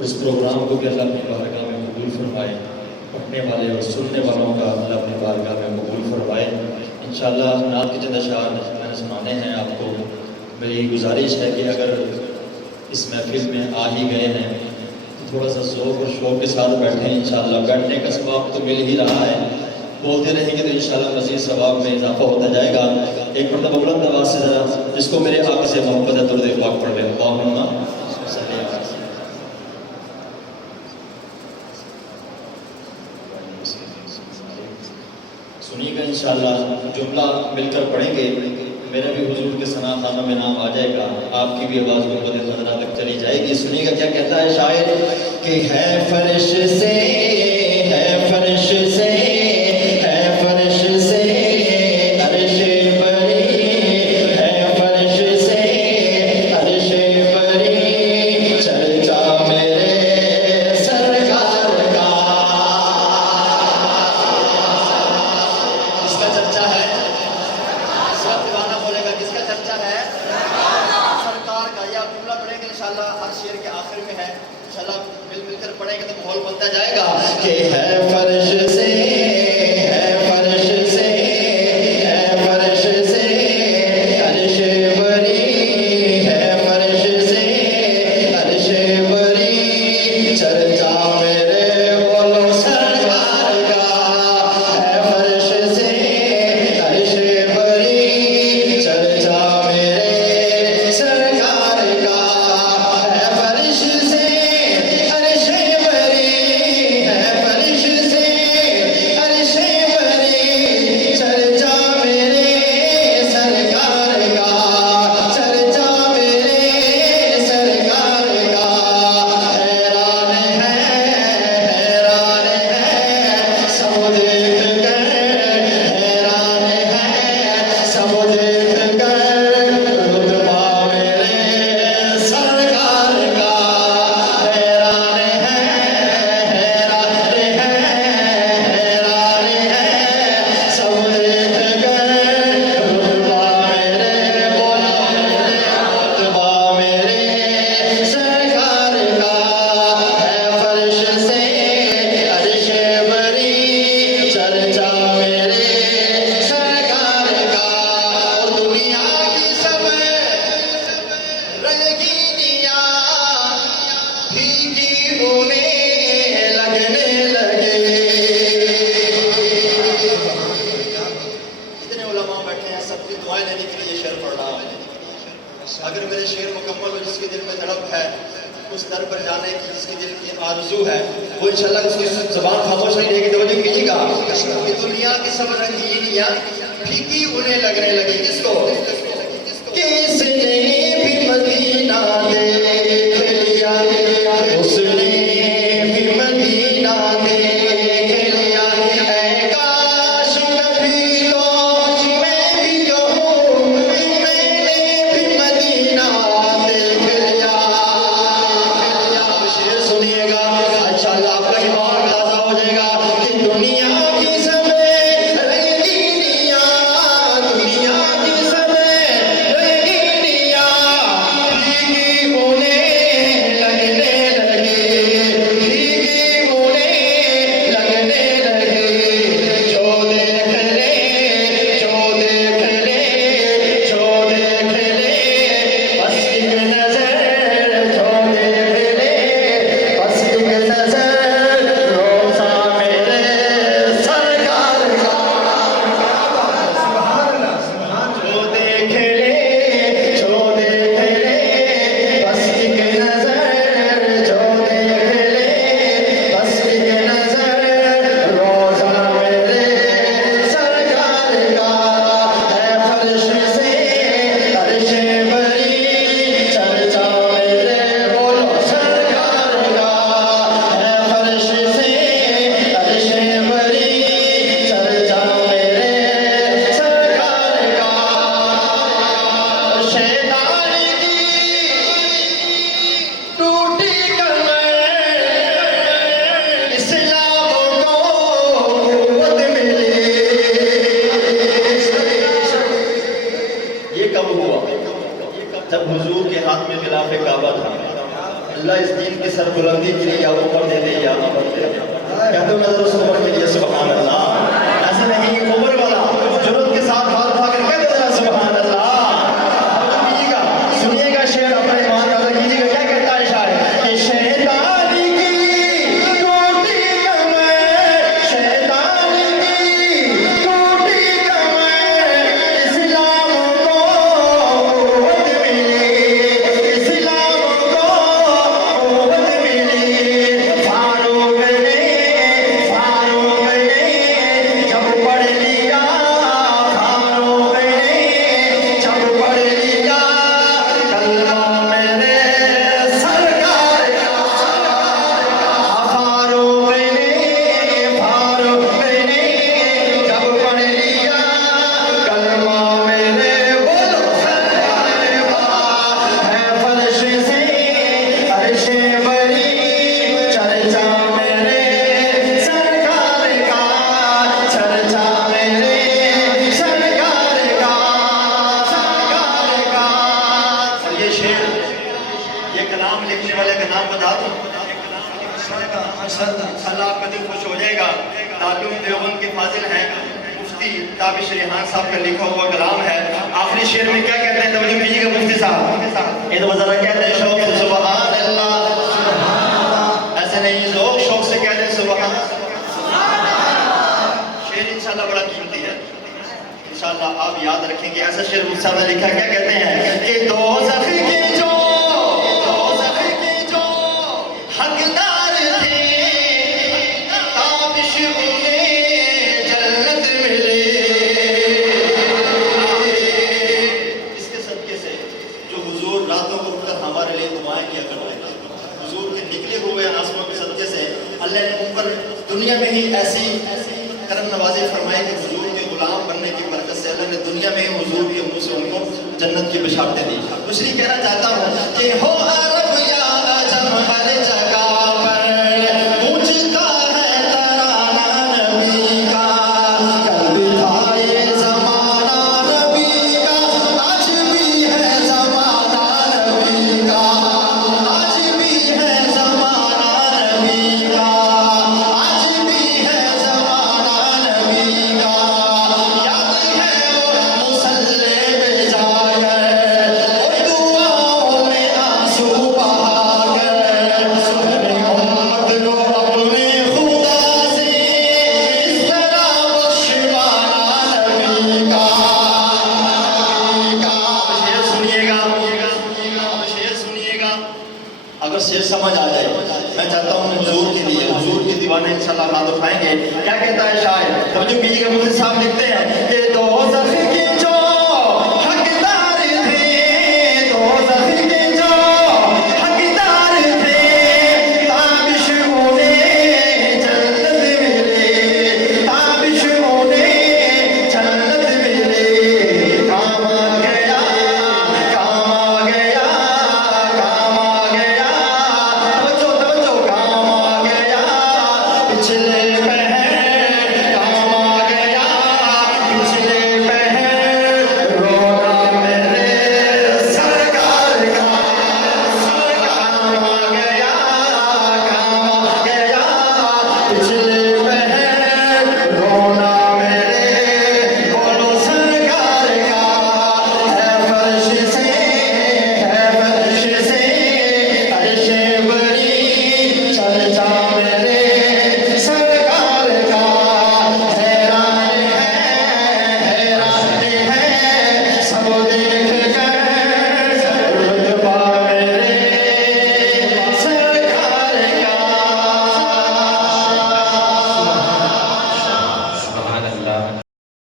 और इस प्रोग्राम को भी अल्लाह अपनी बारगाह में कबूल फरमाए, पढ़ने वाले और सुनने वालों का अल्लाह अपनी बारगाह में कबूल फरमाए। इंशाअल्लाह नात के चंद अशआर मैंने सुनाने हैं आपको। मेरी गुजारिश है कि अगर इस महफिल में आ ही गए हैं तो थोड़ा सा ज़ौक़ और शौक़ के साथ बैठें। इंशाअल्लाह बैठने का सवाब तो मिल ही रहा है, बोलते रहेंगे तो इंशाअल्लाह मज़ीद सवाब में इजाफा होता जाएगा। एक मरतबा बुलंद आवाज़ से ज़रा जिसको मेरे आका से मोहब्बत है दुरूद पाक पढ़ लें। अल्लाहुम्मा सल्ली अला सुनिएगा। इंशाअल्लाह जुमला मिलकर पढ़ेंगे, मेरा भी हुजूर के सना खाना में नाम आ जाएगा, आपकी भी आवाज़ गुंबद ख़ज़रा तक चली जाएगी। सुनिएगा क्या कहता है शायर कि है फर्श से, है फर्श से, है फर्श से अर्श बरी, है फर्श से अर्श बरी, चर्चा मेरे सरकार का। किसका चर्चा है? सब दीवाना बोलेगा किसका चर्चा है? सरकार का। यह जुमला पढ़ेंगे इंशाअल्लाह, हर शेर के आखिर में है। इंशाअल्लाह मिलकर पढ़ेंगे तो माहौल बनता जाएगा कि है फर्श से, है फर्श से, है फर्श से अर्श बरी, है फर्श से अर्श बरी, चर्चा मेरे बोलो सरकार का। है फर्श से अर्श बरी, चर्चा मेरे सरकार का। है फर्श से अर्श बरी, है फर्श से अर्श बरी, चर्चा मेरे सरकार का, चर्चा मेरे सरकार का। हैरान है सब देख कर, हैरान है सब देख कर, रुतबा मेरे सरकार का। हैरान है, हैरान है सब देख कर, रुतबा मेरे रुतबा मेरे सरकार का। है फर्श से अर्श बरी, चर्चा मेरे सरकार का। और दुनिया की सब रंगीनियाँ फीकी होने लगने लगे। इतने उलमा बैठे हैं, सबकी दुआएं लेने के लिए शेर पढ़ रहा हूँ। अगर मेरे शेर मुकम्मल हो, जिसके दिल में तड़प है उस दर पर जाने की, जिसके दिल की आरज़ू है, वो इंशाअल्लाह उसकी ज़बान खामोश नहीं रहेगी। तवज्जो कीजिएगा कि दुनिया की सब रंगीनियाँ फीकी होने लगने लगी। किसको? किसने भी मदीना देख लिया, उसने भी मदीना देख लिया। ऐ काश कभी तो मैं भी कहूँ मैंने भी मदीना देख लिया। अब शेर सुनिएगा, इंशाअल्लाह आपका ईमान ताज़ा हो जाएगा कि दुनिया की सब रंगीनियाँ, दुनिया की सब रंगीनियाँ फीकी होने अल्लाह इस दीन की सरबुलंदी के लिए या उम्र दे दे या अमर दे दे। कहते हो नजर उस उम्र के लिए सुभान अल्लाह। ऐसे नहीं उम्र वाला जुर्रत के साथ हाथ उठा कर कह देना सुभान अल्लाह। कीजिएगा, सुनिएगा शेर, अपना ईमान ताज़ा कीजिएगा। क्या कहता है शायर कि शैतान की टूटी कमर, शैतान की टूटी कमर, इस्लाम को कुव्वत मिली, इस्लाम को कुव्वत मिली। फारूक ने जब पढ़ लिया, फारूक ने जब पढ़ लिया कलमा मैंने सरकार का। फारूक ने जब पढ़ लिया कलमा मैंने, बोलो सरकार का। है फर्श से अर्श बरी, चर्चा मेरे सरकार का, चर्चा मेरे सरकार का, सरकार का। और ये शेर, ये कलाम लिखने वाले का नाम बता दो। अल्लाह आपका दिल खुश हो जाएगा। दारुल देवबंद के फाजिल हैं, मुफ्ती ताबिश रिहान साहब का लिखा हुआ कलाम है। आखिरी शेर में क्या कहते हैं, तवज्जो कीजिएगा मुफ्ती साहब। ये तो जरा कहते हैं शौक से सुभान अल्लाह, ऐसे नहीं लोग शौक से कहते हैं सुभान। शेर इंशाल्लाह बड़ा कीमती है, इंशाल्लाह आप याद रखेंगे। ऐसा शेर मुफ्ती साहब ने लिखा, क्या कहते हैं कि दोज़ख के जो हकदार थे, ताबिश उन्हें जन्नत मिले। इसके सदके से जो हुजूर रातों को उठकर हमारे लिए दुआएं किया करते थे, हुजूर के निकले हुए आंसुओं के सदके से अल्लाह ने उन पर दुनिया में ही ऐसी करम नवाजी फरमाई कि हुजूर के गुलाम बनने की बरकत से अल्लाह ने दुनिया में ही हुजूर के मुंह से उनको जन्नत की बशारतें दी। इसलिए कहना चाहता हूँ कि हो अरब या अजम हर जगह पर गूंजता है तराना नबी का। कल था ये ज़माना नबी का, आज भी है ज़माना नबी का, आज भी है ज़माना नबी का, आज भी है ज़माना नबी का। याद है वो मुसल्ले पे जाकर, वो दुआओं में आंसू बहाकर, अपनी उम्मत को अपने खुदा से इस तरह बख्शवाना नबी का। शेर सुनिएगा, शेर सुनिएगा। अगर शेर समझ आ जाए, मैं चाहता हूँ हुजूर के लिए, हुजूर के दीवाने इंशाल्लाह हाथ उठाएंगे। क्या कहता है शायर, तवज्जो कीजिएगा। मुफ्ती साहब लिखते हैं कि दोज़ख की